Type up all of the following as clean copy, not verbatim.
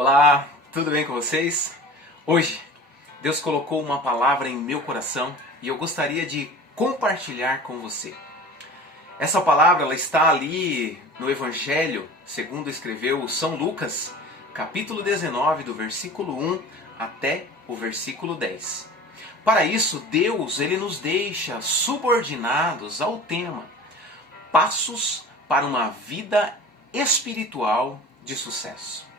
Olá, tudo bem com vocês? Hoje, Deus colocou uma palavra em meu coração e eu gostaria de compartilhar com você. Essa palavra ela está ali no Evangelho, segundo escreveu São Lucas, capítulo 19, do versículo 1 até o versículo 10. Para isso, Deus ele nos deixa subordinados ao tema Passos para uma vida espiritual de sucesso.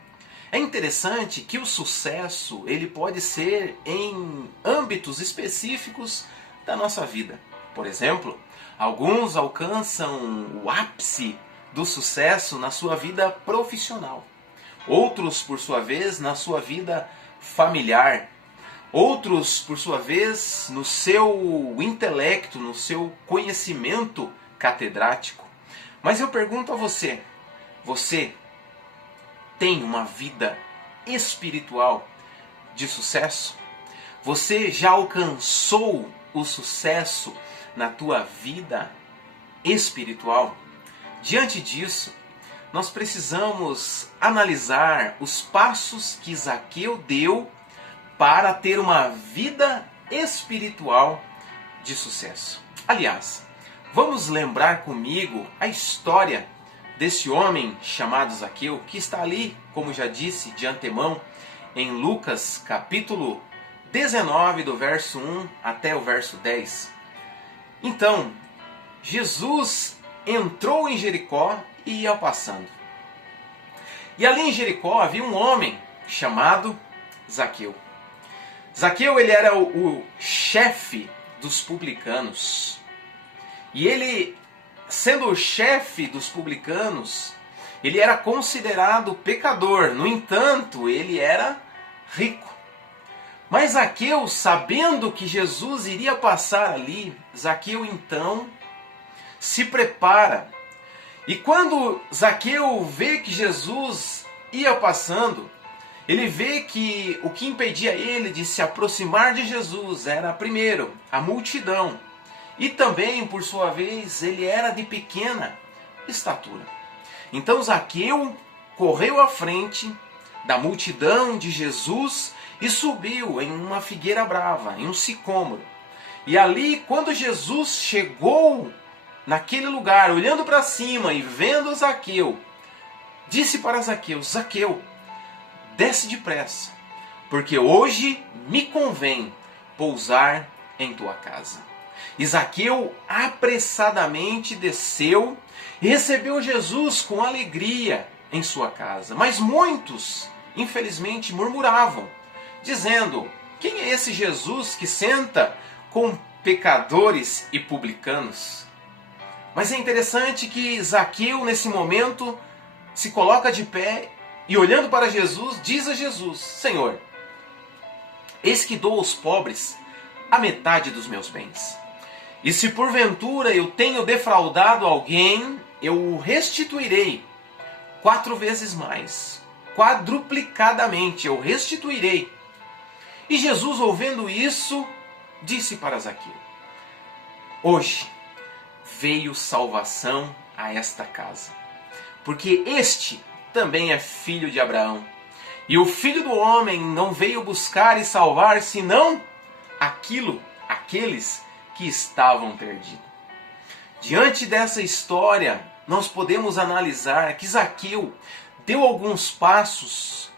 É interessante que o sucesso ele pode ser em âmbitos específicos da nossa vida. Por exemplo, alguns alcançam o ápice do sucesso na sua vida profissional. Outros, por sua vez, na sua vida familiar. Outros, por sua vez, no seu intelecto, no seu conhecimento catedrático. Mas eu pergunto a você, você tem uma vida espiritual de sucesso? Você já alcançou o sucesso na tua vida espiritual? Diante disso, nós precisamos analisar os passos que Zaqueu deu para ter uma vida espiritual de sucesso. Aliás, vamos lembrar comigo a história desse homem chamado Zaqueu, que está ali, como já disse de antemão, em Lucas capítulo 19, do verso 1 até o verso 10. Então, Jesus entrou em Jericó e ia passando. E ali em Jericó havia um homem chamado Zaqueu. Zaqueu ele era o chefe dos publicanos. E ele, sendo o chefe dos publicanos, ele era considerado pecador. No entanto, ele era rico. Mas Zaqueu, sabendo que Jesus iria passar ali, Zaqueu então se prepara. E quando Zaqueu vê que Jesus ia passando, ele vê que o que impedia ele de se aproximar de Jesus era, primeiro, a multidão. E também, por sua vez, ele era de pequena estatura. Então Zaqueu correu à frente da multidão de Jesus e subiu em uma figueira brava, em um sicômoro. E ali, quando Jesus chegou naquele lugar, olhando para cima e vendo Zaqueu, disse para Zaqueu: Zaqueu, desce depressa, porque hoje me convém pousar em tua casa. E Zaqueu apressadamente desceu e recebeu Jesus com alegria em sua casa. Mas muitos, infelizmente, murmuravam, dizendo: quem é esse Jesus que senta com pecadores e publicanos? Mas é interessante que Zaqueu, nesse momento, se coloca de pé e, olhando para Jesus, diz a Jesus: Senhor, eis que dou aos pobres a metade dos meus bens. E se porventura eu tenho defraudado alguém, eu o restituirei 4 vezes mais. Quadruplicadamente eu restituirei. E Jesus, ouvindo isso, disse para Zaqueu: hoje veio salvação a esta casa, porque este também é filho de Abraão. E o Filho do Homem não veio buscar e salvar senão aqueles que estavam perdidos. Diante dessa história, nós podemos analisar que Zaqueu deu alguns passos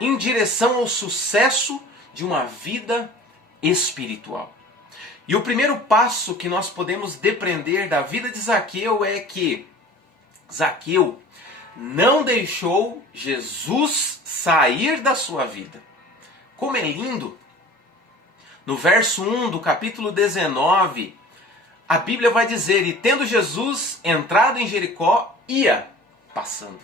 em direção ao sucesso de uma vida espiritual. E o primeiro passo que nós podemos depreender da vida de Zaqueu é que Zaqueu não deixou Jesus sair da sua vida. Como é lindo! No verso 1 do capítulo 19, a Bíblia vai dizer: e tendo Jesus entrado em Jericó, ia passando.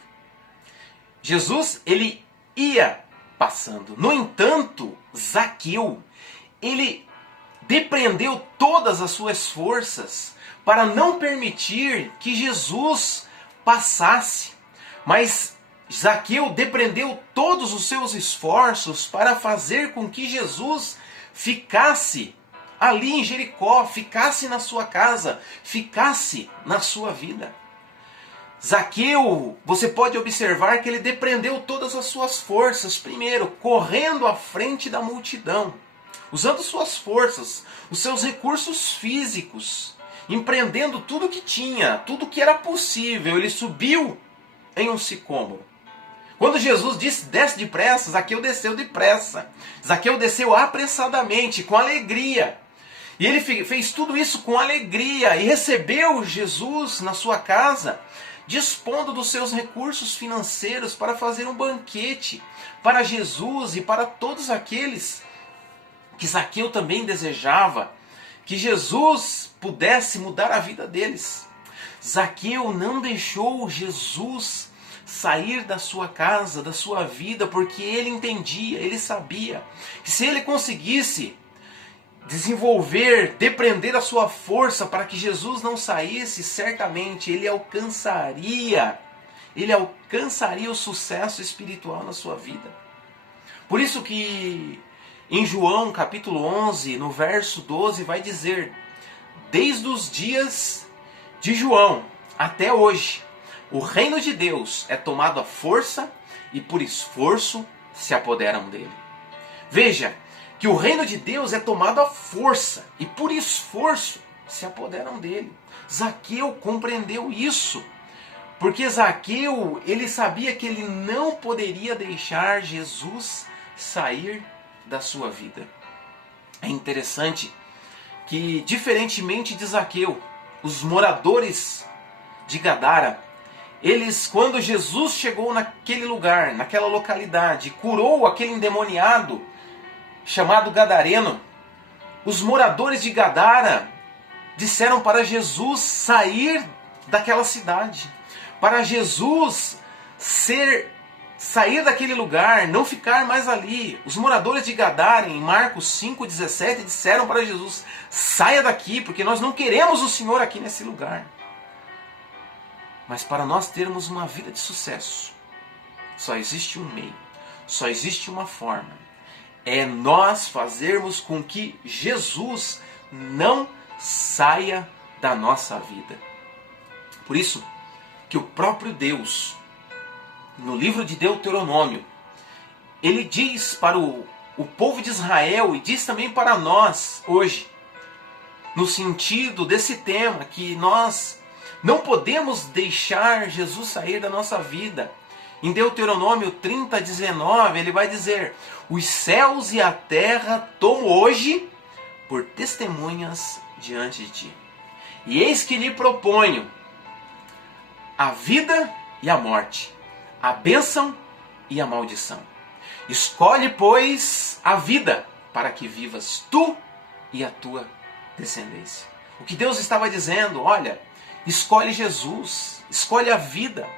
Jesus, ele ia passando. No entanto, Zaqueu, ele depreendeu todas as suas forças para não permitir que Jesus passasse. Mas Zaqueu depreendeu todos os seus esforços para fazer com que Jesus ficasse ali em Jericó, ficasse na sua casa, ficasse na sua vida. Zaqueu, você pode observar que ele depreendeu todas as suas forças, primeiro, correndo à frente da multidão, usando suas forças, os seus recursos físicos, empreendendo tudo que tinha, tudo que era possível. Ele subiu em um sicômoro. Quando Jesus disse, desce depressa, Zaqueu desceu depressa. Zaqueu desceu apressadamente, com alegria. E ele fez tudo isso com alegria e recebeu Jesus na sua casa, dispondo dos seus recursos financeiros para fazer um banquete para Jesus e para todos aqueles que Zaqueu também desejava que Jesus pudesse mudar a vida deles. Zaqueu não deixou Jesus sair da sua casa, da sua vida, porque ele entendia, ele sabia que se ele conseguisse desenvolver, depreender a sua força para que Jesus não saísse, certamente ele alcançaria o sucesso espiritual na sua vida. Por isso que em João capítulo 11, no verso 12, vai dizer: desde os dias de João até hoje, o reino de Deus é tomado à força e por esforço se apoderam dele. Veja que o reino de Deus é tomado à força e por esforço se apoderam dele. Zaqueu compreendeu isso, porque Zaqueu, ele sabia que ele não poderia deixar Jesus sair da sua vida. É interessante que, diferentemente de Zaqueu, os moradores de Gadara, eles, quando Jesus chegou naquele lugar, naquela localidade, curou aquele endemoniado chamado Gadareno, os moradores de Gadara disseram para Jesus sair daquela cidade, para Jesus sair daquele lugar, não ficar mais ali. Os moradores de Gadara, em Marcos 5,17, disseram para Jesus: saia daqui, porque nós não queremos o Senhor aqui nesse lugar. Mas para nós termos uma vida de sucesso, só existe um meio, só existe uma forma. É nós fazermos com que Jesus não saia da nossa vida. Por isso que o próprio Deus, no livro de Deuteronômio, ele diz para o povo de Israel e diz também para nós hoje, no sentido desse tema, que nós não podemos deixar Jesus sair da nossa vida. Em Deuteronômio 30:19, ele vai dizer: os céus e a terra tomo hoje por testemunhas diante de ti. E eis que lhe proponho a vida e a morte, a bênção e a maldição. Escolhe, pois, a vida, para que vivas tu e a tua descendência. O que Deus estava dizendo: olha, escolhe Jesus, escolhe a vida,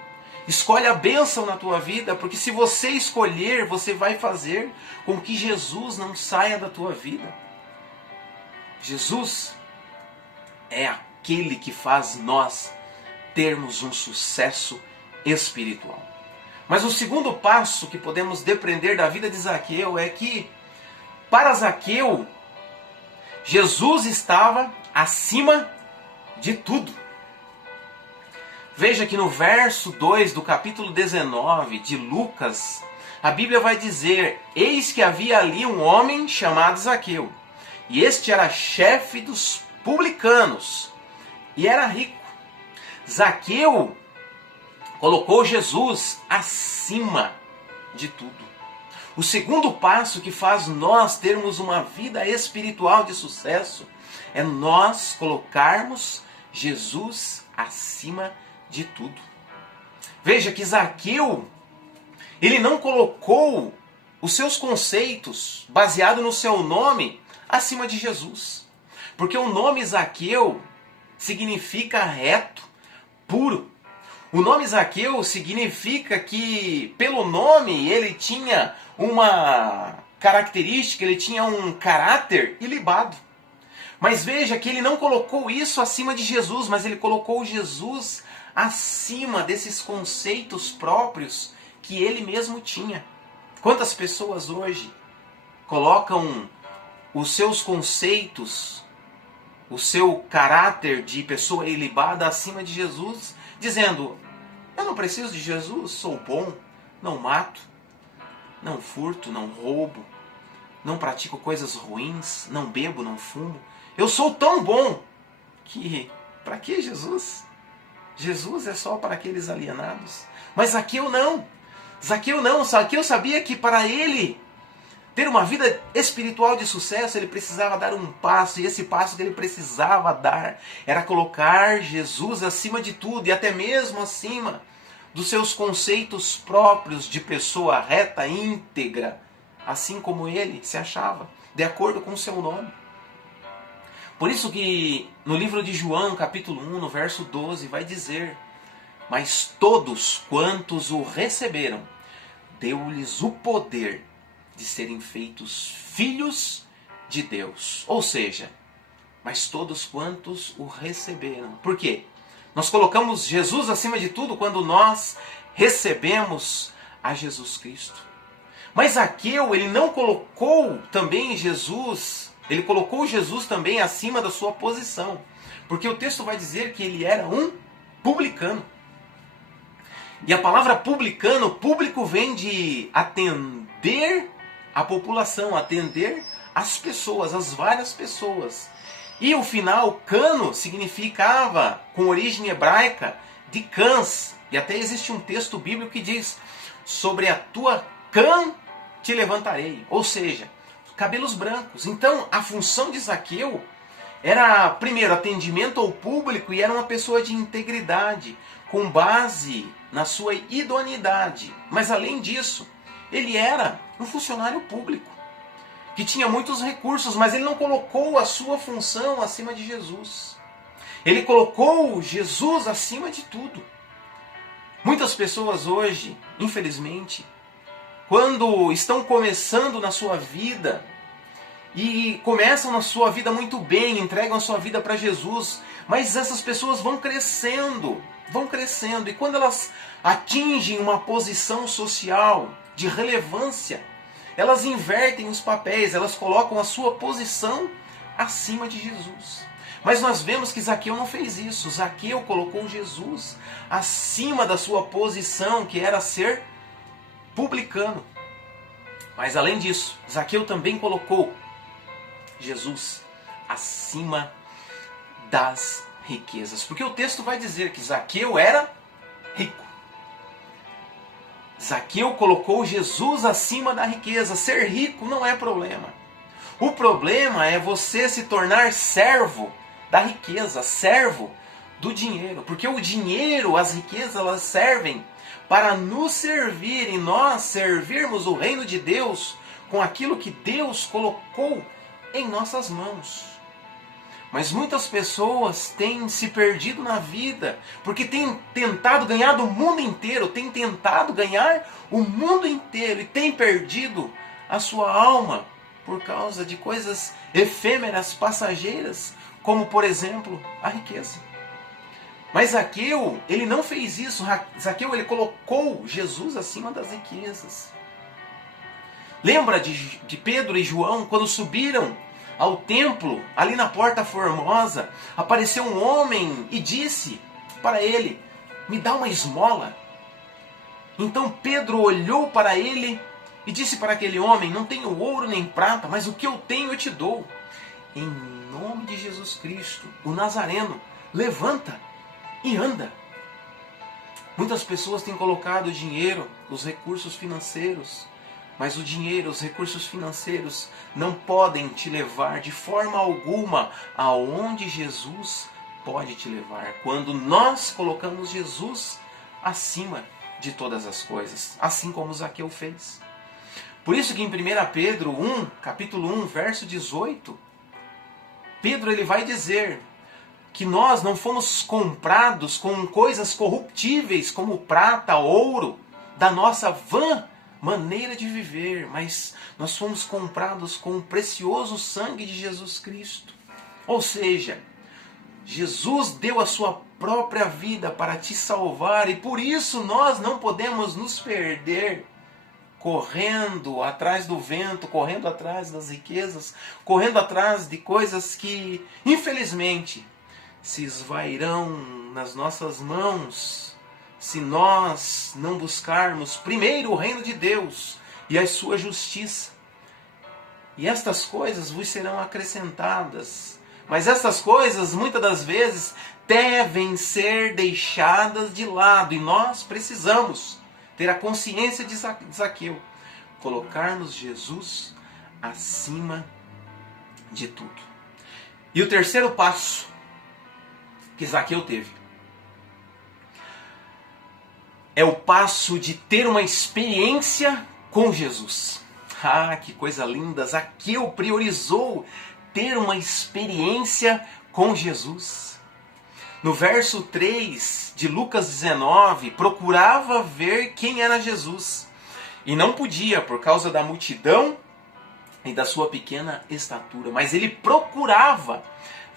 escolhe a bênção na tua vida, porque se você escolher, você vai fazer com que Jesus não saia da tua vida. Jesus é aquele que faz nós termos um sucesso espiritual. Mas o segundo passo que podemos depreender da vida de Zaqueu é que, para Zaqueu, Jesus estava acima de tudo. Veja que no verso 2 do capítulo 19 de Lucas, a Bíblia vai dizer: eis que havia ali um homem chamado Zaqueu, e este era chefe dos publicanos, e era rico. Zaqueu colocou Jesus acima de tudo. O segundo passo que faz nós termos uma vida espiritual de sucesso é nós colocarmos Jesus acima de tudo. Veja que Zaqueu, ele não colocou os seus conceitos baseado no seu nome acima de Jesus. Porque o nome Zaqueu significa reto, puro. O nome Zaqueu significa que, pelo nome, ele tinha uma característica, ele tinha um caráter ilibado. Mas veja que ele não colocou isso acima de Jesus, mas ele colocou Jesus acima desses conceitos próprios que ele mesmo tinha. Quantas pessoas hoje colocam os seus conceitos, o seu caráter de pessoa ilibada acima de Jesus, dizendo: Eu não preciso de Jesus, sou bom, não mato, não furto, não roubo, não pratico coisas ruins, não bebo, não fumo. Eu sou tão bom que, para que Jesus? Jesus é só para aqueles alienados. Mas Zaqueu não. Zaqueu sabia que para ele ter uma vida espiritual de sucesso, ele precisava dar um passo. E esse passo que ele precisava dar era colocar Jesus acima de tudo. E até mesmo acima dos seus conceitos próprios de pessoa reta, íntegra. Assim como ele se achava, de acordo com o seu nome. Por isso que no livro de João, capítulo 1, no verso 12, vai dizer: mas todos quantos o receberam, deu-lhes o poder de serem feitos filhos de Deus. Ou seja, mas todos quantos o receberam. Por quê? Nós colocamos Jesus acima de tudo quando nós recebemos a Jesus Cristo. Mas Zaqueu, ele não colocou também Jesus, ele colocou Jesus também acima da sua posição. Porque o texto vai dizer que ele era um publicano. E a palavra publicano, público vem de atender a população, atender as pessoas, as várias pessoas. E o final, cano, significava, com origem hebraica, de cãs. E até existe um texto bíblico que diz: sobre a tua cã te levantarei. Ou seja, cabelos brancos. Então, a função de Zaqueu era, primeiro, atendimento ao público, e era uma pessoa de integridade, com base na sua idoneidade. Mas, além disso, ele era um funcionário público, que tinha muitos recursos, mas ele não colocou a sua função acima de Jesus. Ele colocou Jesus acima de tudo. Muitas pessoas hoje, infelizmente, quando estão começando na sua vida, e começam na sua vida muito bem, entregam a sua vida para Jesus, mas essas pessoas vão crescendo, e quando elas atingem uma posição social de relevância, elas invertem os papéis, elas colocam a sua posição acima de Jesus. Mas nós vemos que Zaqueu não fez isso. Zaqueu colocou Jesus acima da sua posição, que era ser publicano. Mas além disso, Zaqueu também colocou Jesus acima das riquezas. Porque o texto vai dizer que Zaqueu era rico. Zaqueu colocou Jesus acima da riqueza. Ser rico não é problema. O problema é você se tornar servo da riqueza, servo do dinheiro. Porque o dinheiro, as riquezas, elas servem para nos servir e nós servirmos o reino de Deus com aquilo que Deus colocou em nossas mãos. Mas muitas pessoas têm se perdido na vida porque têm tentado ganhar do mundo inteiro, têm tentado ganhar o mundo inteiro e têm perdido a sua alma por causa de coisas efêmeras, passageiras, como por exemplo a riqueza. Mas Zaqueu, ele não fez isso. Zaqueu, ele colocou Jesus acima das riquezas. Lembra de Pedro e João quando subiram ao templo, ali na Porta Formosa, apareceu um homem e disse para ele: me dá uma esmola. Então Pedro olhou para ele e disse para aquele homem: não tenho ouro nem prata, mas o que eu tenho eu te dou. Em nome de Jesus Cristo, o Nazareno, levanta e anda. Muitas pessoas têm colocado o dinheiro, os recursos financeiros, mas o dinheiro, os recursos financeiros não podem te levar de forma alguma aonde Jesus pode te levar. Quando nós colocamos Jesus acima de todas as coisas, assim como Zaqueu fez. Por isso que em 1 Pedro 1, capítulo 1, verso 18, Pedro ele vai dizer que nós não fomos comprados com coisas corruptíveis como prata, ouro, da nossa vã maneira de viver, mas nós fomos comprados com o precioso sangue de Jesus Cristo. Ou seja, Jesus deu a sua própria vida para te salvar e por isso nós não podemos nos perder correndo atrás do vento, correndo atrás das riquezas, correndo atrás de coisas que, infelizmente, se esvairão nas nossas mãos se nós não buscarmos primeiro o reino de Deus e a sua justiça. E estas coisas vos serão acrescentadas. Mas estas coisas, muitas das vezes, devem ser deixadas de lado. E nós precisamos ter a consciência de Zaqueu. Colocarmos Jesus acima de tudo. E o terceiro passo que Zaqueu teve é o passo de ter uma experiência com Jesus. Ah, que coisa linda! Zaqueu priorizou ter uma experiência com Jesus. No verso 3 de Lucas 19, procurava ver quem era Jesus. E não podia por causa da multidão e da sua pequena estatura. Mas ele procurava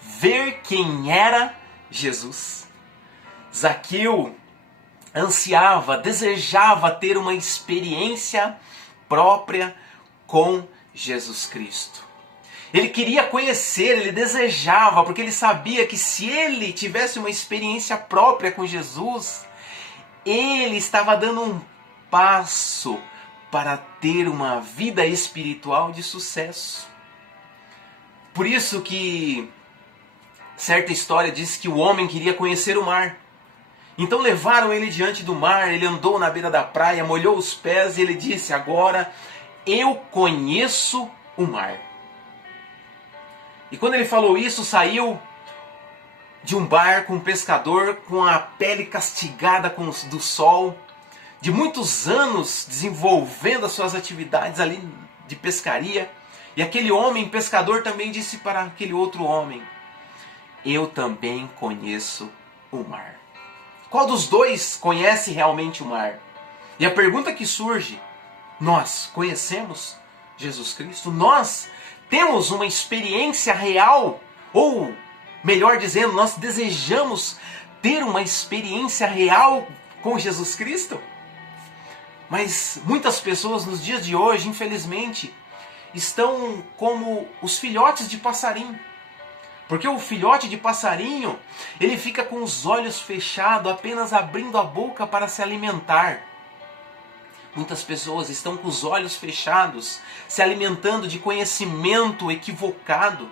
ver quem era Jesus. Zaqueu ansiava, desejava ter uma experiência própria com Jesus Cristo. Ele queria conhecer, ele desejava, porque ele sabia que se ele tivesse uma experiência própria com Jesus, ele estava dando um passo para ter uma vida espiritual de sucesso. Por isso que certa história diz que o homem queria conhecer o mar. Então levaram ele diante do mar, ele andou na beira da praia, molhou os pés e ele disse: agora eu conheço o mar. E quando ele falou isso, saiu de um barco um pescador com a pele castigada do sol, de muitos anos desenvolvendo as suas atividades ali de pescaria. E aquele homem pescador também disse para aquele outro homem: eu também conheço o mar. Qual dos dois conhece realmente o mar? E a pergunta que surge: nós conhecemos Jesus Cristo? Nós temos uma experiência real? Ou, melhor dizendo, nós desejamos ter uma experiência real com Jesus Cristo? Mas muitas pessoas nos dias de hoje, infelizmente, estão como os filhotes de passarinho. Porque o filhote de passarinho, ele fica com os olhos fechados, apenas abrindo a boca para se alimentar. Muitas pessoas estão com os olhos fechados, se alimentando de conhecimento equivocado.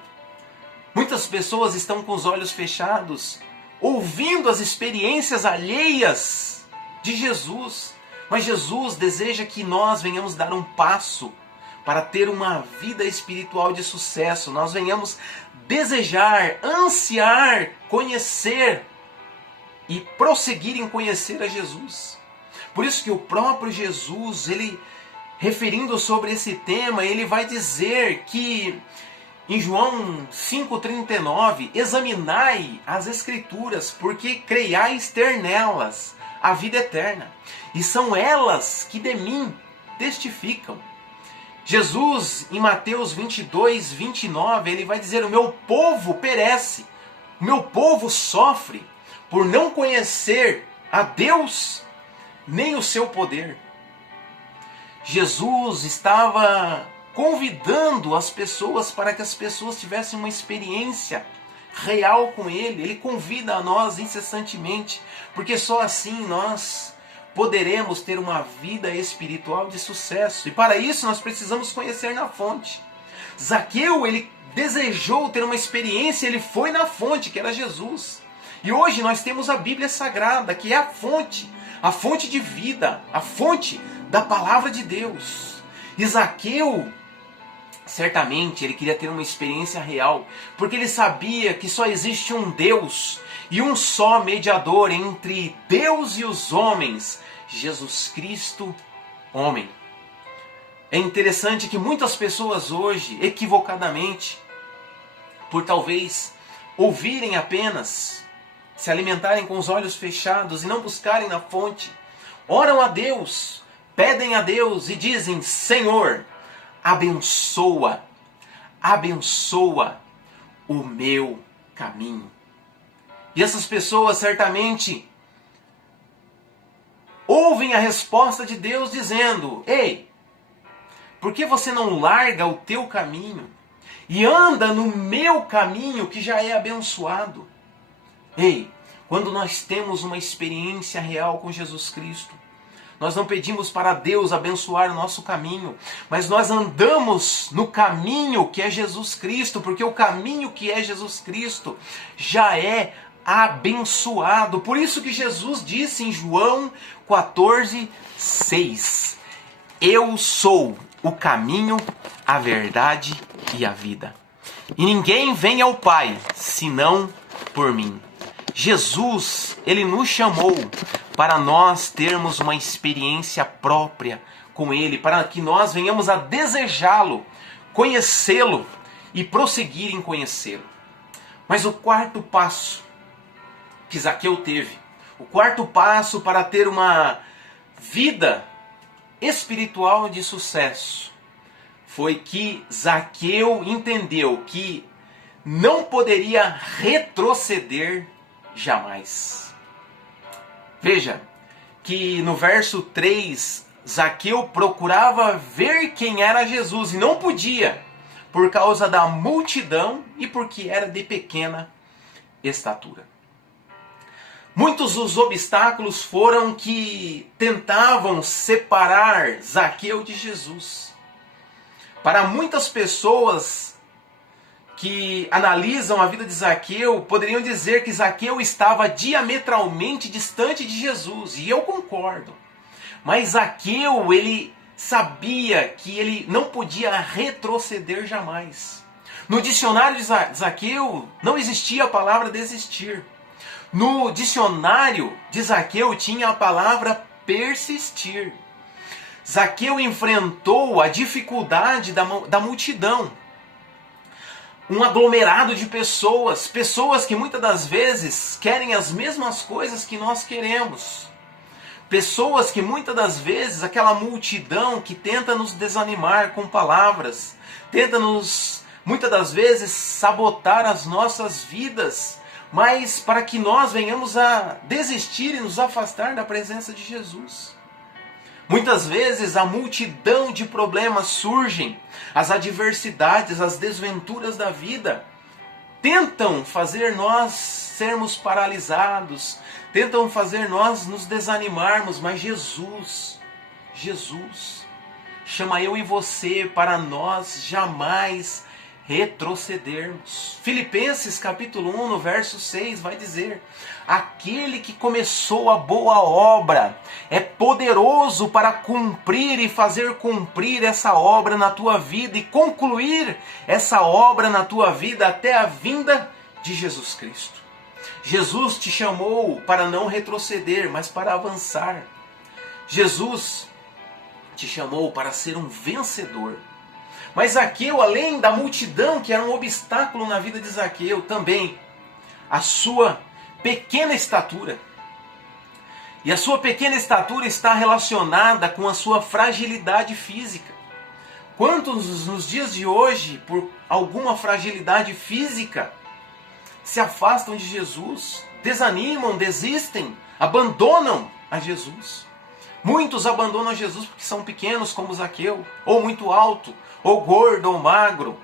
Muitas pessoas estão com os olhos fechados, ouvindo as experiências alheias de Jesus. Mas Jesus deseja que nós venhamos dar um passo para ter uma vida espiritual de sucesso. Nós venhamos desejar, ansiar, conhecer e prosseguir em conhecer a Jesus. Por isso que o próprio Jesus, ele referindo sobre esse tema, ele vai dizer que em João 5,39, examinai as Escrituras, porque creiais ter nelas a vida eterna, e são elas que de mim testificam. Jesus, em Mateus 22, 29, ele vai dizer: o meu povo perece, o meu povo sofre por não conhecer a Deus nem o seu poder. Jesus estava convidando as pessoas para que as pessoas tivessem uma experiência real com Ele. Ele convida a nós incessantemente, porque só assim nós poderemos ter uma vida espiritual de sucesso. E para isso nós precisamos conhecer na fonte. Zaqueu, ele desejou ter uma experiência, ele foi na fonte, que era Jesus. E hoje nós temos a Bíblia Sagrada, que é a fonte de vida, a fonte da palavra de Deus. E Zaqueu, certamente, ele queria ter uma experiência real, porque ele sabia que só existe um Deus e um só mediador entre Deus e os homens, Jesus Cristo, homem. É interessante que muitas pessoas hoje, equivocadamente, por talvez ouvirem apenas, se alimentarem com os olhos fechados e não buscarem na fonte, oram a Deus, pedem a Deus e dizem: Senhor, abençoa o meu caminho. E essas pessoas certamente ouvem a resposta de Deus dizendo: ei, por que você não larga o teu caminho e anda no meu caminho que já é abençoado? Ei, quando nós temos uma experiência real com Jesus Cristo. Nós não pedimos para Deus abençoar o nosso caminho, mas nós andamos no caminho que é Jesus Cristo, porque o caminho que é Jesus Cristo já é abençoado. Por isso que Jesus disse em João 14:6: Eu sou o caminho, a verdade e a vida. E ninguém vem ao Pai senão por mim. Jesus, Ele nos chamou para nós termos uma experiência própria com Ele, para que nós venhamos a desejá-lo, conhecê-lo e prosseguir em conhecê-lo. Mas o quarto passo que Zaqueu teve, o quarto passo para ter uma vida espiritual de sucesso, foi que Zaqueu entendeu que não poderia retroceder jamais. Veja que no verso 3, Zaqueu procurava ver quem era Jesus e não podia, por causa da multidão e porque era de pequena estatura. Muitos dos obstáculos foram que tentavam separar Zaqueu de Jesus. Para muitas pessoas que analisam a vida de Zaqueu, poderiam dizer que Zaqueu estava diametralmente distante de Jesus, e eu concordo. Mas Zaqueu, ele sabia que ele não podia retroceder jamais. No dicionário de Zaqueu não existia a palavra desistir. No dicionário de Zaqueu tinha a palavra persistir. Zaqueu enfrentou a dificuldade da multidão. Um aglomerado de pessoas que muitas das vezes querem as mesmas coisas que nós queremos. Pessoas que muitas das vezes, aquela multidão que tenta nos desanimar com palavras, tenta muitas das vezes, sabotar as nossas vidas, mas para que nós venhamos a desistir e nos afastar da presença de Jesus. Muitas vezes a multidão de problemas surgem, as adversidades, as desventuras da vida tentam fazer nós sermos paralisados, tentam fazer nós nos desanimarmos, mas Jesus chama eu e você para nós jamais retrocedermos. Filipenses capítulo 1, no verso 6 vai dizer: aquele que começou a boa obra é poderoso para cumprir e fazer cumprir essa obra na tua vida e concluir essa obra na tua vida até a vinda de Jesus Cristo. Jesus te chamou para não retroceder, mas para avançar. Jesus te chamou para ser um vencedor. Mas Zaqueu, além da multidão que era um obstáculo na vida de Zaqueu, também a sua pequena estatura. E a sua pequena estatura está relacionada com a sua fragilidade física. Quantos nos dias de hoje, por alguma fragilidade física, se afastam de Jesus, desanimam, desistem, abandonam a Jesus? Muitos abandonam a Jesus porque são pequenos como Zaqueu, ou muito alto, ou gordo, ou magro,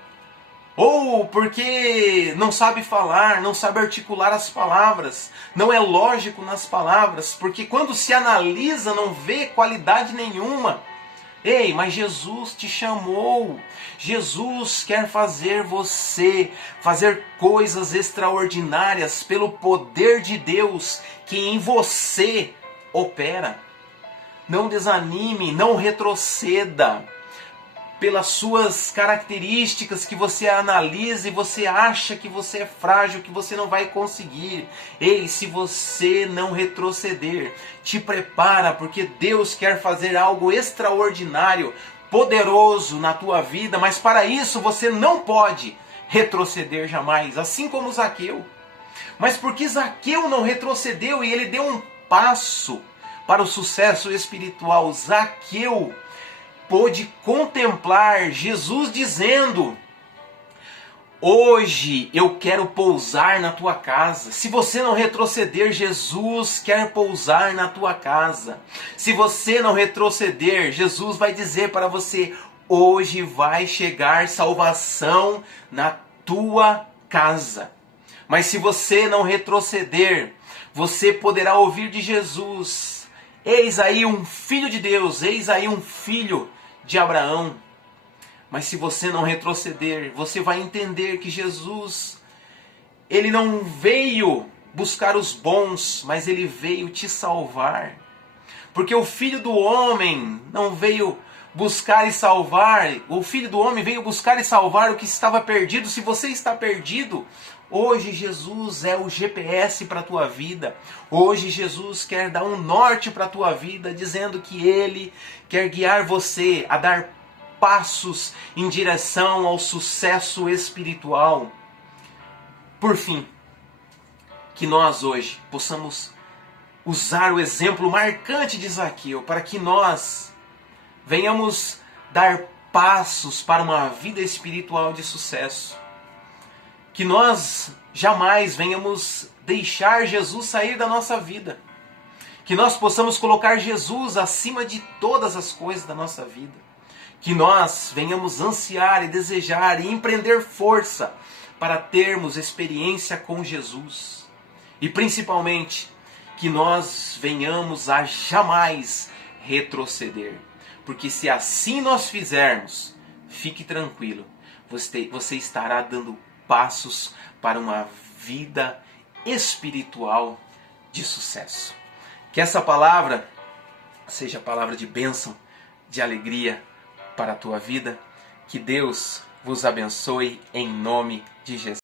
ou porque não sabe falar, não sabe articular as palavras, não é lógico nas palavras, porque quando se analisa não vê qualidade nenhuma. Ei, mas Jesus te chamou, Jesus quer fazer você fazer coisas extraordinárias pelo poder de Deus que em você opera. Não desanime, não retroceda pelas suas características que você analisa e você acha que você é frágil, que você não vai conseguir. Ei, se você não retroceder, te prepara, porque Deus quer fazer algo extraordinário, poderoso na tua vida, mas para isso você não pode retroceder jamais, assim como Zaqueu. Mas porque Zaqueu não retrocedeu e ele deu um passo para o sucesso espiritual, Zaqueu pôde contemplar Jesus dizendo: hoje eu quero pousar na tua casa. Se você não retroceder, Jesus quer pousar na tua casa. Se você não retroceder, Jesus vai dizer para você: hoje vai chegar salvação na tua casa. Mas se você não retroceder, você poderá ouvir de Jesus: eis aí um filho de Deus, eis aí um filho de Abraão. Mas se você não retroceder, você vai entender que Jesus, ele não veio buscar os bons, mas ele veio te salvar. Porque o Filho do Homem não veio buscar e salvar, o Filho do Homem veio buscar e salvar o que estava perdido. Se você está perdido, hoje Jesus é o GPS para a tua vida. Hoje Jesus quer dar um norte para a tua vida, dizendo que Ele quer guiar você a dar passos em direção ao sucesso espiritual. Por fim, que nós hoje possamos usar o exemplo marcante de Zaqueu para que nós venhamos dar passos para uma vida espiritual de sucesso. Que nós jamais venhamos deixar Jesus sair da nossa vida. Que nós possamos colocar Jesus acima de todas as coisas da nossa vida. Que nós venhamos ansiar e desejar e empreender força para termos experiência com Jesus. E principalmente, que nós venhamos a jamais retroceder. Porque se assim nós fizermos, fique tranquilo, você estará dando passos para uma vida espiritual de sucesso. Que essa palavra seja palavra de bênção, de alegria para a tua vida. Que Deus vos abençoe em nome de Jesus.